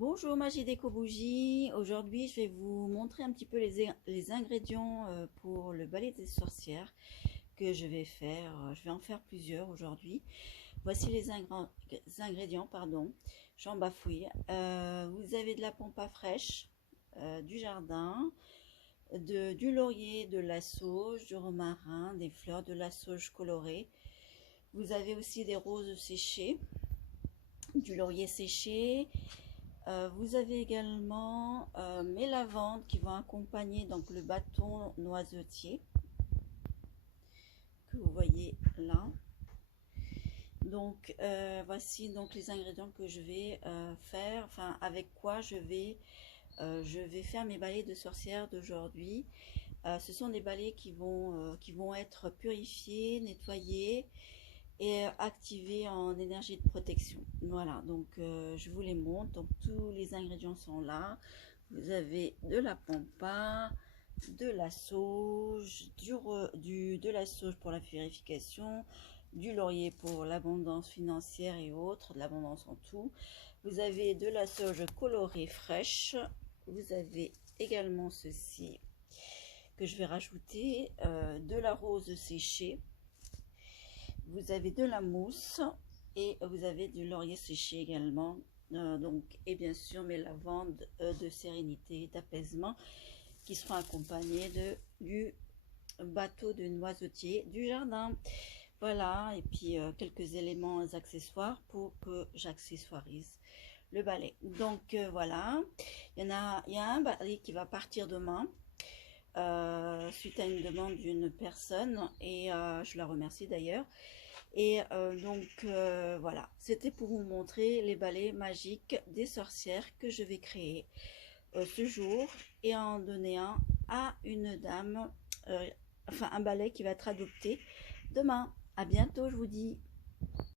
Bonjour Magie Déco Bougie, aujourd'hui je vais vous montrer un petit peu les ingrédients pour le balai des sorcières que je vais faire. Je vais en faire plusieurs aujourd'hui. Voici les ingrédients, pardon, j'en bafouille. Vous avez de la pampa fraîche, du jardin, du laurier, de la sauge, du romarin, des fleurs, de la sauge colorée. Vous avez aussi des roses séchées, du laurier séché. Vous avez également mes lavandes qui vont accompagner donc le bâton noisetier que vous voyez là. Donc voici donc les ingrédients que je vais faire, enfin avec quoi je vais faire mes balais de sorcière d'aujourd'hui. Ce sont des balais qui vont être purifiés, nettoyés et activé en énergie de protection. Voilà, donc je vous les montre. Donc tous les ingrédients sont là. Vous avez de la pampa, de la sauge, de la sauge pour la purification, du laurier pour l'abondance financière et autres, de l'abondance en tout. Vous avez de la sauge colorée fraîche. Vous avez également ceci que je vais rajouter, de la rose séchée. Vous avez de la mousse et vous avez du laurier séché également. Donc, et bien sûr mes lavandes de sérénité, d'apaisement qui seront accompagnées du bateau de noisetier du jardin. Voilà, et puis quelques éléments accessoires pour que j'accessoirise le balai. Donc voilà, il y a un balai qui va partir demain. Suite à une demande d'une personne et je la remercie d'ailleurs. Et voilà, c'était pour vous montrer les balais magiques des sorcières que je vais créer ce jour et en donner un à une dame, enfin un balai qui va être adopté demain. À bientôt, je vous dis.